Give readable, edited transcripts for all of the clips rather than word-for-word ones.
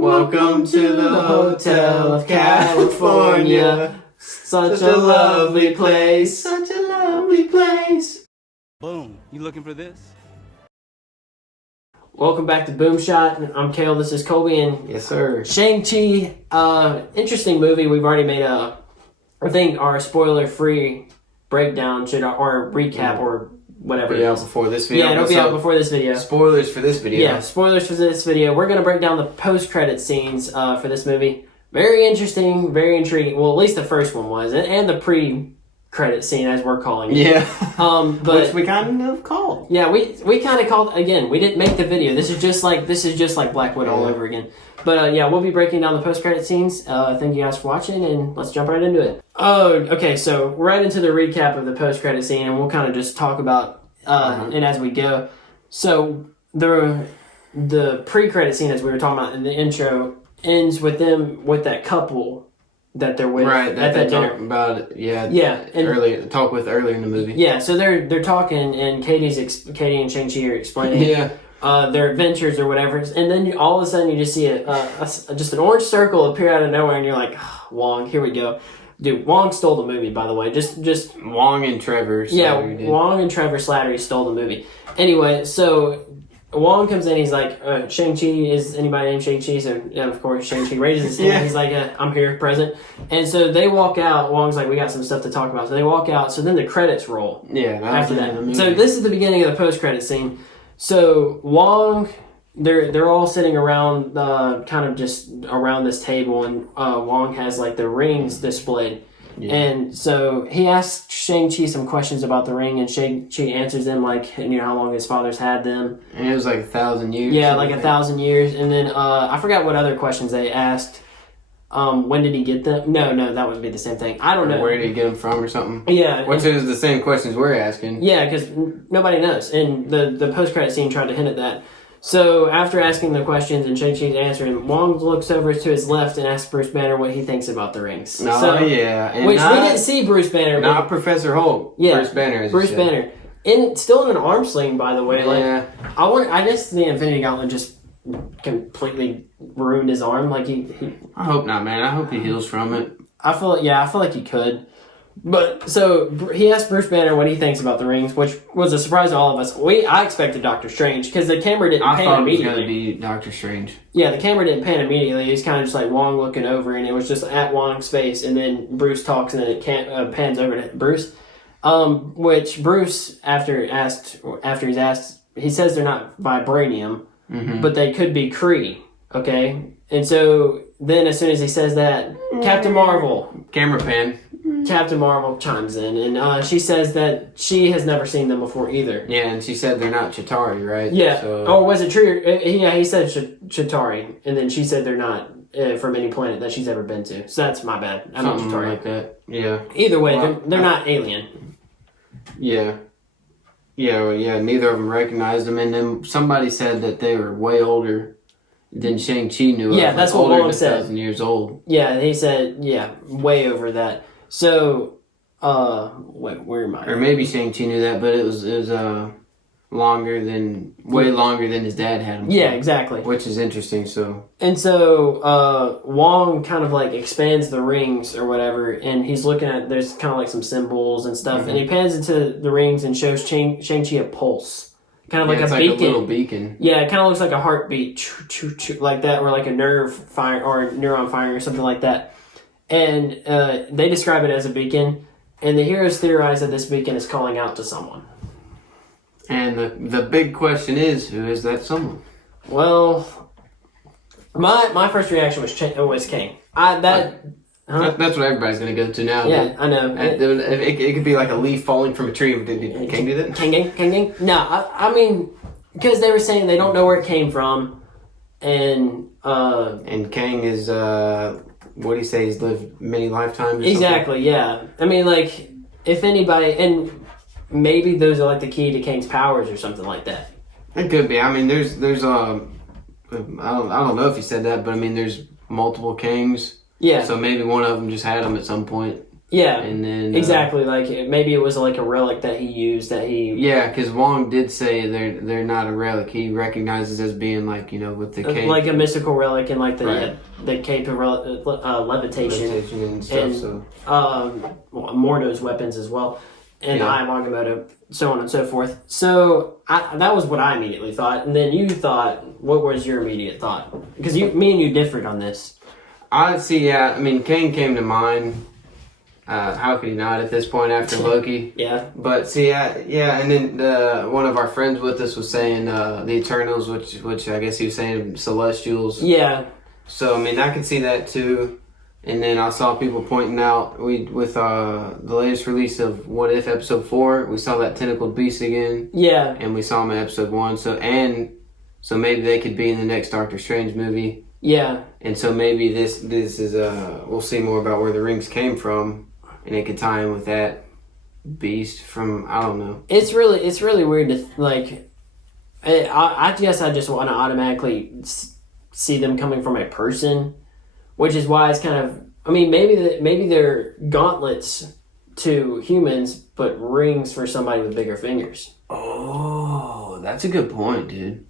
Welcome to the Hotel of California. Such a lovely place. Such a lovely place. Boom. You looking for this? Welcome back to Boom Shot. I'm Kale. This is Colby. And yes, sir. Shang-Chi. Interesting movie. We've already made I think our spoiler-free breakdown or recap or whatever. It'll be out before this video. Yeah, it'll be out before this video. Spoilers for this video. Yeah, spoilers for this video. We're going to break down the post-credit scenes for this movie. Very interesting, very intriguing. Well, at least the first one was, and the pre-credit scene, as we're calling it. Yeah. But which we kind of called. Yeah, we kind of called again. We didn't make the video. This is just like Blackwood all over again. But yeah, we'll be breaking down the post-credit scenes. Thank you guys for watching, and let's jump right into it. Oh, okay. So right into the recap of the post-credit scene, and we'll kind of just talk about it as we go. So the pre-credit scene, as we were talking about in the intro, ends with them with that couple that they're with at that dinner. Talk about it. Yeah. And earlier in the movie. Yeah. So they're talking, and Katie and Shang-Chi are explaining. Their adventures or whatever, and then all of a sudden you just see just an orange circle appear out of nowhere, and you're like, oh, Wong, here we go. Dude, Wong stole the movie, by the way. Just Wong and Trevor Slattery did. Wong and Trevor Slattery stole the movie. Anyway, so Wong comes in, he's like, Shang-Chi, is anybody named Shang-Chi? So, of course, Shang-Chi raises his hand. He's like, I'm here, present. And so they walk out. Wong's like, we got some stuff to talk about. So they walk out. So then the credits roll. Yeah, after that. So this is the beginning of the post-credit scene. So Wong, they're all sitting around, kind of just around this table, and Wong has like the rings displayed, and so he asks Shang-Chi some questions about the ring, and Shang-Chi answers them like, how long his father's had them, and it was like 1,000 years. Yeah, like 1,000 years, and then I forgot what other questions they asked. When did he get them? No, that would be the same thing. I don't know. Where did he get them from or something? Yeah. Which is the same questions we're asking. Yeah, because nobody knows. And the post-credit scene tried to hint at that. So after asking the questions and Shang-Chi's answering, Wong looks over to his left and asks Bruce Banner what he thinks about the rings. And we didn't see Bruce Banner. Not Professor Hulk. Yeah, Bruce Banner. Bruce Banner. Still in an arm sling, by the way. Yeah. I guess the Infinity Gauntlet just completely ruined his arm. Like he I hope not, man. I hope he heals from it. I feel like he could. But so he asked Bruce Banner what he thinks about the rings, which was a surprise to all of us. I expected Doctor Strange because the camera didn't pan immediately. I thought it was going to be Doctor Strange. Yeah, the camera didn't pan immediately. It was kind of just like Wong looking over, and it was just at Wong's face, and then Bruce talks, and then it pans over to Bruce. Which Bruce, after he's asked, he says they're not vibranium, but they could be Kree. Okay, and so then as soon as he says that, Captain Marvel, camera pan. Captain Marvel chimes in, and she says that she has never seen them before either. Yeah, and she said they're not Chitauri, right? Yeah. So... Oh, was it true? Yeah, he said Chitauri, and then she said they're not from any planet that she's ever been to. So that's my bad. I'm not Chitauri. Like that. Yeah. Either way, they're not alien. Yeah. Yeah, neither of them recognized them, and then somebody said that they were way older than Shang-Chi knew. Yeah, that's what Wong said. 1,000 years old. Yeah, he said, way over that. So, wait, where am I? Or maybe Shang-Chi knew that, but it was way longer than his dad had him. Yeah, exactly. Which is interesting, so. And so, Wong kind of like expands the rings or whatever, and he's looking at, there's kind of like some symbols and stuff, and he pans into the rings and shows Shang-Chi a pulse. Kind of like a beacon. Like a little beacon. Yeah, it kind of looks like a heartbeat, like that, or like a nerve fire or a neuron firing or something like that. And they describe it as a beacon, and the heroes theorize that this beacon is calling out to someone. And the big question is, who is that someone? Well, my first reaction was Kang. That's what everybody's going to go to now. Yeah, I know. It could be like a leaf falling from a tree. Did Kang do that? Kang? No, I mean, because they were saying they don't know where it came from, and Kang is what do you say? He's lived many lifetimes. Or exactly. Something? Yeah. I mean, like if anybody, and maybe those are like the key to Kang's powers or something like that. It could be. I mean, there's I don't know if he said that, but I mean, there's multiple Kangs. Yeah. So maybe one of them just had them at some point. Yeah, And then exactly. Like maybe it was like a relic that he used that he. Yeah, because Wong did say they're not a relic. He recognizes as being like with the cape, like a mystical relic and like the Right. the cape of levitation and stuff. and So Mordo's weapons as well, and Yeah. Eye of Agamotto, so on and so forth. So that was what I immediately thought, and then you thought, what was your immediate thought? Because me and you differed on this. I see. Yeah, I mean, Kane came to mind. How could he not at this point after Loki? Yeah. But see, yeah, and then one of our friends with us was saying the Eternals, which I guess he was saying Celestials. Yeah. So I mean, I could see that too. And then I saw people pointing out with the latest release of What If episode 4, we saw that tentacled beast again. Yeah. And we saw him in episode 1. So maybe they could be in the next Doctor Strange movie. Yeah. And so maybe this is we'll see more about where the rings came from. And it could tie in with that beast from, I don't know. It's really weird to like. I guess I just want to automatically see them coming from a person, which is why it's kind of. I mean, maybe they're gauntlets to humans, but rings for somebody with bigger fingers. Oh, that's a good point, dude.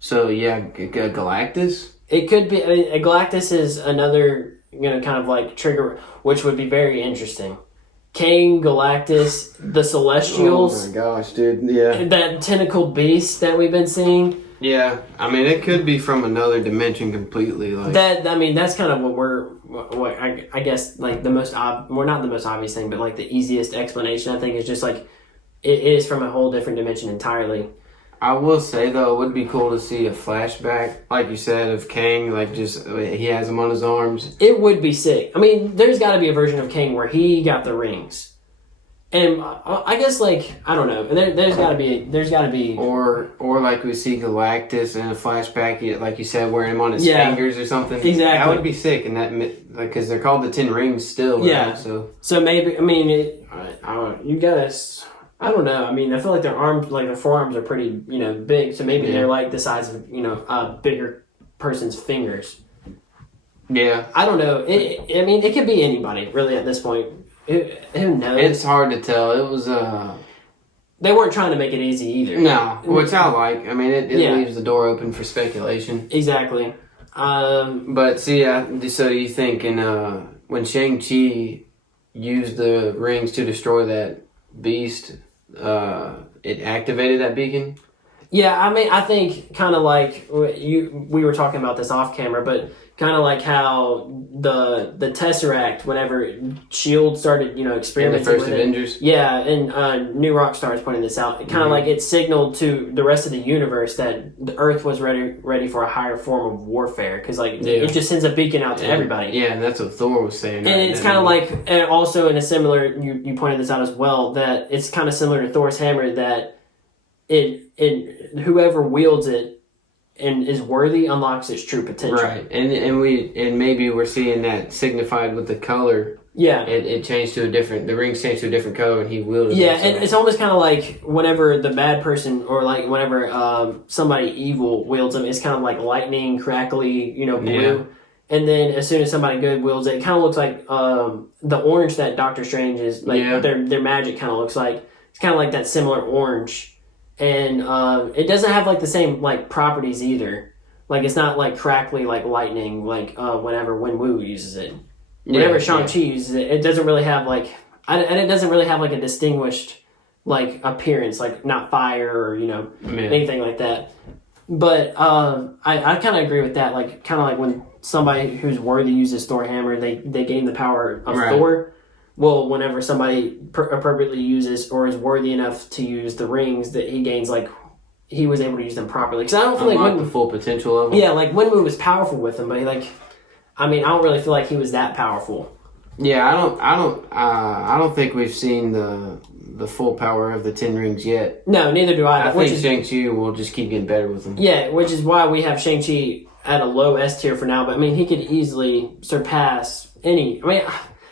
So yeah, Galactus. It could be. I mean, Galactus is another kind of like trigger, which would be very interesting. Kang, Galactus, the Celestials. Oh my gosh, dude! Yeah, that tentacled beast that we've been seeing. Yeah, I mean, it could be from another dimension completely. Like that. I mean, that's kind of what I guess like the most well, not the most obvious thing, but like the easiest explanation I think is just like it is from a whole different dimension entirely. I will say though, it would be cool to see a flashback, like you said, of Kang. Like just he has him on his arms. It would be sick. I mean, there's got to be a version of Kang where he got the rings, and I guess like I don't know. There's got to be or like we see Galactus in a flashback, like you said, wearing him on his Yeah. fingers or something. Exactly. That would be sick, and that because they're called the 10 Rings still. Right? Yeah. So maybe I mean you gotta. I don't know. I mean, I feel like their arms, like their forearms, are pretty, big. So maybe they're like the size of, a bigger person's fingers. Yeah. I don't know. I mean, it could be anybody really at this point. Who knows? It's hard to tell. It was They weren't trying to make it easy either. no, which I like. I mean, it Yeah. leaves the door open for speculation. Exactly. But see, so you think when Shang-Chi used the rings to destroy that beast, it activated that beacon? Yeah, I mean, I think kind of like we were talking about this off camera, but kind of like how the Tesseract, whenever Shield started, experimenting In the first with Avengers? it. Yeah, and New Rockstar is pointing this out. It kind of like it signaled to the rest of the universe that the Earth was ready for a higher form of warfare because it just sends a beacon out to everybody. Yeah, and that's what Thor was saying. And it's kind of like, and also in a similar, you pointed this out as well, that it's kind of similar to Thor's hammer that it whoever wields it and is worthy unlocks its true potential. right, and maybe we're seeing that signified with the color. Yeah, It changed to the rings changed to a different color, and he wielded. yeah, it, so. and it's almost kind of like whenever the bad person or like whenever somebody evil wields them, it's kind of like lightning, crackly, blue. Yeah. And then as soon as somebody good wields it, it kind of looks like the orange that Doctor Strange is like. Yeah. Their magic kind of looks like it's kind of like that similar orange. And it doesn't have like the same like properties either. Like it's not like crackly like lightning like whenever Wenwu uses it. Whenever Shang-Chi uses it, it doesn't really have like and it doesn't really have like a distinguished like appearance, like not fire or anything like that. But I kind of agree with that. Like kind of like when somebody who's worthy uses Thor hammer, they gain the power of Thor. Well, whenever somebody appropriately uses or is worthy enough to use the rings, that he gains like he was able to use them properly. Because I don't feel like the full potential of them. Yeah, like Wenwu was powerful with them, but I don't really feel like he was that powerful. Yeah, I don't think we've seen the full power of the 10 Rings yet. No, neither do I. I think Shang-Chi will just keep getting better with them. Yeah, which is why we have Shang-Chi at a low S tier for now. But I mean, he could easily surpass any. I mean,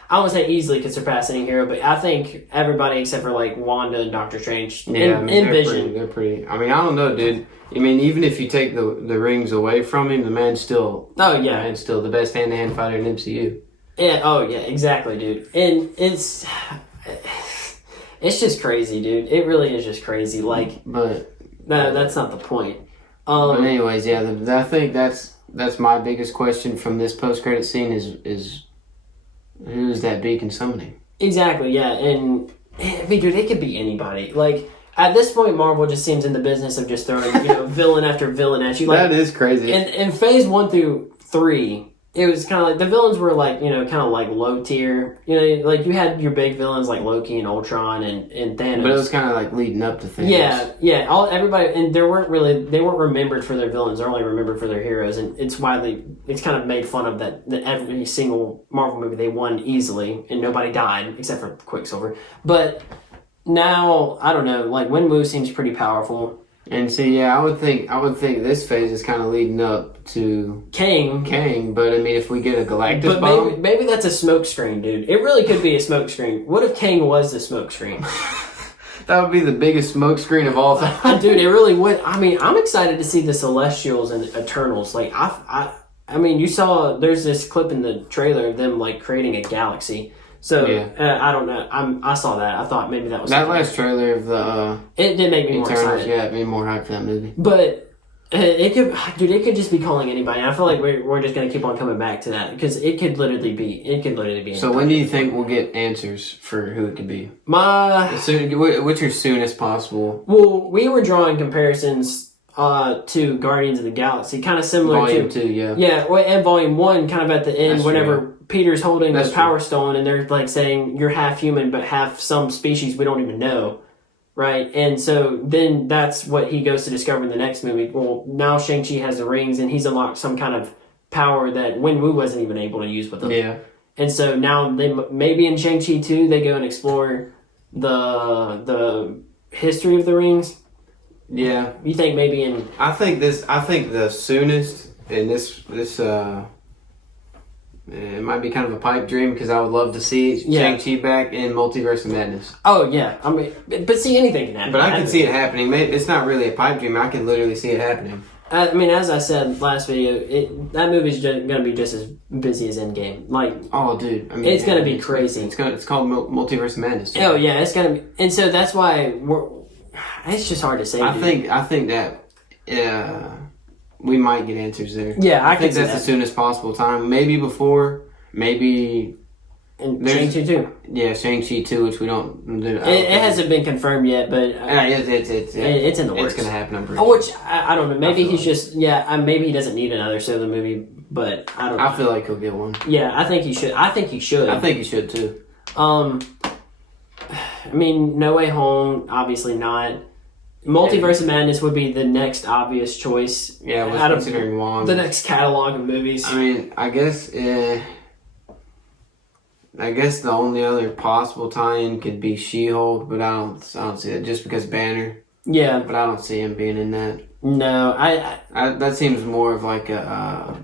I won't say easily could surpass any hero, but I think everybody except for like Wanda and Doctor Strange in Vision. They're pretty. I mean, I don't know, dude. I mean, even if you take the rings away from him, the man's still. Oh yeah, man's still the best hand-to-hand fighter in MCU. Yeah. Oh yeah. Exactly, dude. And it's just crazy, dude. It really is just crazy. Like, But that's not the point. but anyways, yeah, I think that's my biggest question from this post credit scene is who's that beacon summoning? Exactly. Yeah. And I mean, dude, it could be anybody. Like. At this point, Marvel just seems in the business of just throwing, villain after villain at you. Like, that is crazy. In phase 1 through 3, it was kind of like the villains were like, kind of like low tier. Like you had your big villains like Loki and Ultron and Thanos. But it was kind of like leading up to Thanos. Yeah. Everybody, and they weren't remembered for their villains. They're only remembered for their heroes, and it's kind of made fun of that every single Marvel movie they won easily, and nobody died except for Quicksilver. But now, I don't know, like Wenwu seems pretty powerful. And see, yeah, I would think this phase is kind of leading up to Kang, but I mean, if we get a Galactus bomb, maybe that's a smoke screen, dude. It really could be a smoke screen. What if Kang was the smoke screen? that would be the biggest smoke screen of all time. Dude, it really would. I mean, I'm excited to see the Celestials and Eternals. Like, I mean, you saw there's this clip in the trailer of them like creating a galaxy. So I don't know. I saw that. I thought maybe that was that last trailer of the. It did make me more excited. Yeah, it made me more hyped for that movie. But it could just be calling anybody. I feel like we're just gonna keep on coming back to that because it could literally be. So when do you think we'll get answers for who it could be? What's your soonest possible? Well, we were drawing comparisons to Guardians of the Galaxy, kind of similar Volume to 2, yeah. Yeah, and Volume 1, kind of at the end, That's whenever true. Peter's holding That's the Power Stone, and they're like saying you're half human, but half some species we don't even know, right? And so then that's what he goes to discover in the next movie. Well, now Shang-Chi has the rings, and he's unlocked some kind of power that Wenwu wasn't even able to use with them. Yeah. And so now they maybe in Shang-Chi 2 they go and explore the history of the rings. Yeah. You think maybe in... I think the soonest, and this it might be kind of a pipe dream because I would love to see Shang-Chi back in Multiverse of Madness. Oh, yeah. I mean, but see, anything can happen. But I can see it happening. Maybe it's not really a pipe dream. I can literally see it happening. I mean, as I said last video, that movie's going to be just as busy as Endgame. Like, oh, dude, I mean, it's going to be crazy. It's called Multiverse of Madness. Oh yeah, it's going to be, and so that's why it's just hard to say. I think that we might get answers there. Yeah, I think that's the soonest possible time. Maybe before, maybe. And Shang-Chi 2. Yeah, Shang-Chi 2, which we don't. It hasn't been confirmed yet, but it's in the works. It's going to happen, I'm pretty sure. Which, I don't know. Maybe he's just... Yeah, maybe he doesn't need another solo movie, but I don't know. I feel like he'll get one. Yeah, I think he should. I think he should. I think he should, too. I mean, No Way Home, obviously not. Multiverse of Madness would be the next obvious choice. Yeah, out of considering Wong. The next catalog of movies. I mean, I guess the only other possible tie-in could be She-Hulk, but I don't see that just because Banner. Yeah, but I don't see him being in that. No, I that seems more of like a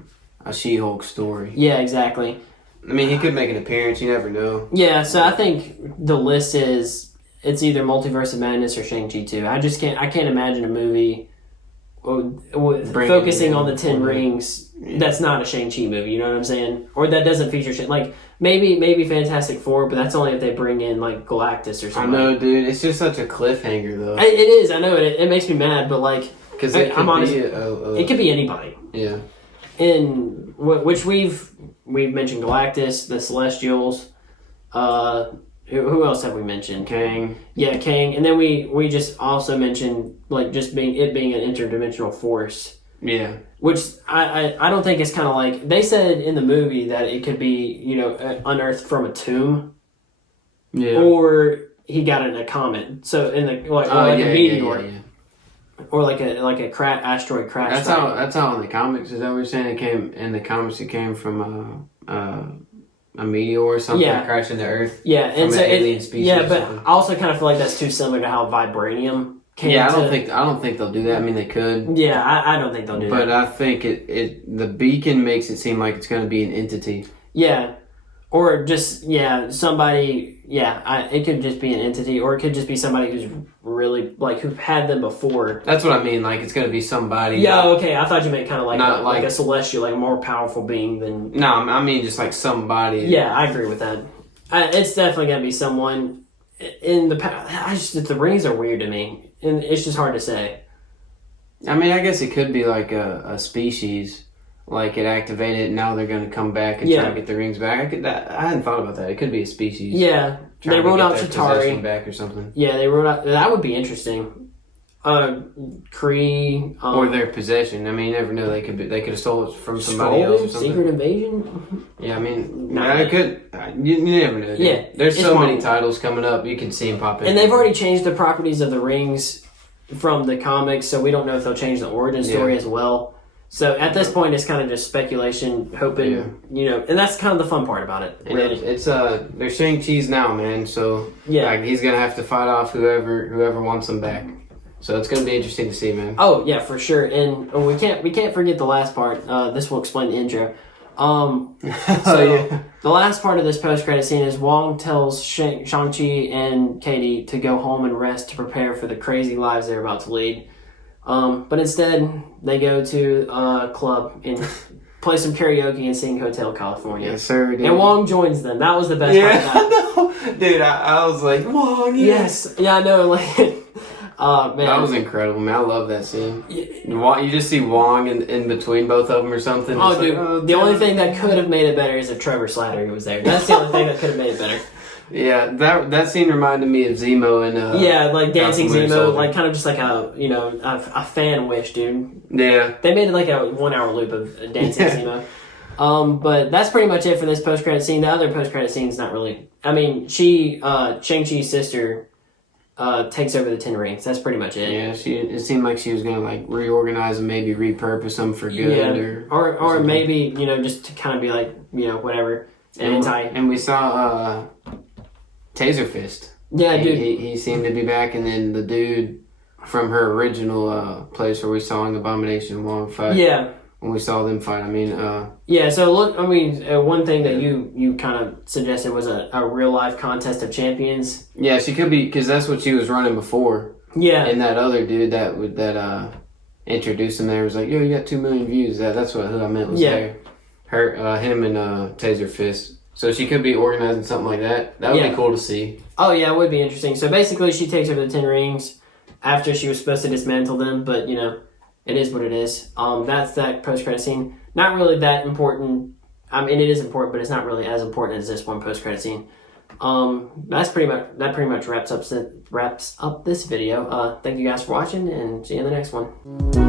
She-Hulk story. Yeah, exactly. I mean, he could make an appearance. You never know. Yeah, so I think the list is it's either Multiverse of Madness or Shang-Chi 2. I can't imagine a movie focusing on the 10 rings. Yeah. That's not a Shang-Chi movie. You know what I'm saying? Or that doesn't feature shit like. Maybe Fantastic Four, but that's only if they bring in like Galactus or something. I know, dude. It's just such a cliffhanger, though. It is. I know it. It makes me mad, but like, because I'm honest. It could be anybody. Yeah. In which we've mentioned Galactus, the Celestials. Who else have we mentioned? Kang. Yeah, Kang, and then we just also mentioned like just being an interdimensional force. Yeah. Which I don't think it's kind of like they said in the movie that it could be unearthed from a tomb, or he got it in a comet. So in the a meteor, or like a asteroid crash. That's how in the comics. Is that what you're saying? It came in the comics. It came from a meteor or something crashing to Earth. Yeah, and so alien species. Yeah, but I also kind of feel like that's too similar to how vibranium. I don't think they'll do that. I mean, they could. Yeah, I don't think they'll do that. But I think the beacon makes it seem like it's going to be an entity. Yeah, Or just, somebody, it could just be an entity, or it could just be somebody who's really, like, who had them before. That's what I mean, like, it's going to be somebody. Yeah, okay, I thought you meant kind of like a celestial, like a more powerful being than... No, I mean just like somebody. Yeah, I agree with that. It's definitely going to be someone in the past. The rings are weird to me, and it's just hard to say. I mean, I guess it could be like a species. Like it activated, and now they're going to come back and try to get the rings back. I hadn't thought about that. It could be a species. Yeah, they wrote out Chitauri back or something. Yeah, they wrote out that would be interesting. Kree or their possession. I mean, you never know. They could have stole it from somebody else or something. Secret Invasion. Yeah, I mean, it could. You never know. Dude. Yeah, there's so many titles coming up. You can see them pop in. And they've already changed the properties of the rings from the comics, so we don't know if they'll change the origin story as well. So at this point, it's kind of just speculation, hoping, and that's kind of the fun part about it. Really. It's they're Shang-Chi's now, man. So like, he's gonna have to fight off whoever wants him back. So it's gonna be interesting to see, man. Oh yeah, for sure. And we can't forget the last part. This will explain the intro. The last part of this post-credit scene is Wong tells Shang-Chi and Katie to go home and rest to prepare for the crazy lives they're about to lead. But instead, they go to a club and play some karaoke and sing Hotel California. Yes, sir. Dude. And Wong joins them. That was the best part of that. Dude, I was like, Wong, yes. Yeah, I know. Like, man. That was incredible, man. I love that scene. You just see Wong in between both of them or something. Oh, dude. The only thing that could have made it better is if Trevor Slattery was there. That's the only thing that could have made it better. Yeah, that scene reminded me of Zemo and like dancing Zemo, like kind of just like a fan wish, dude. Yeah, they made it like a 1 hour loop of dancing Zemo. But that's pretty much it for this post credit scene. The other post credit scene is not really. I mean, Shang-Chi's sister takes over the 10 rings. That's pretty much it. Yeah, it seemed like she was gonna like reorganize and maybe repurpose them for good, or maybe just to kind of be like whatever. And we saw Taser Fist. Yeah, dude. He seemed to be back, and then the dude from her original place where we saw an Abomination Wong fight. Yeah. When we saw them fight, I mean. So look, I mean, one thing that you kind of suggested was a real life contest of champions. Yeah, she could be, because that's what she was running before. Yeah. And that other dude that introduced him there was like, yo, you got 2 million views. That's who I meant was there. Him and Taser Fist. So she could be organizing something like that. That would be cool to see. Oh, yeah, it would be interesting. So basically, she takes over the 10 rings after she was supposed to dismantle them, but, it is what it is. That's that post-credit scene. Not really that important. I mean, it is important, but it's not really as important as this one post-credit scene. That pretty much wraps up this video. Thank you guys for watching, and see you in the next one.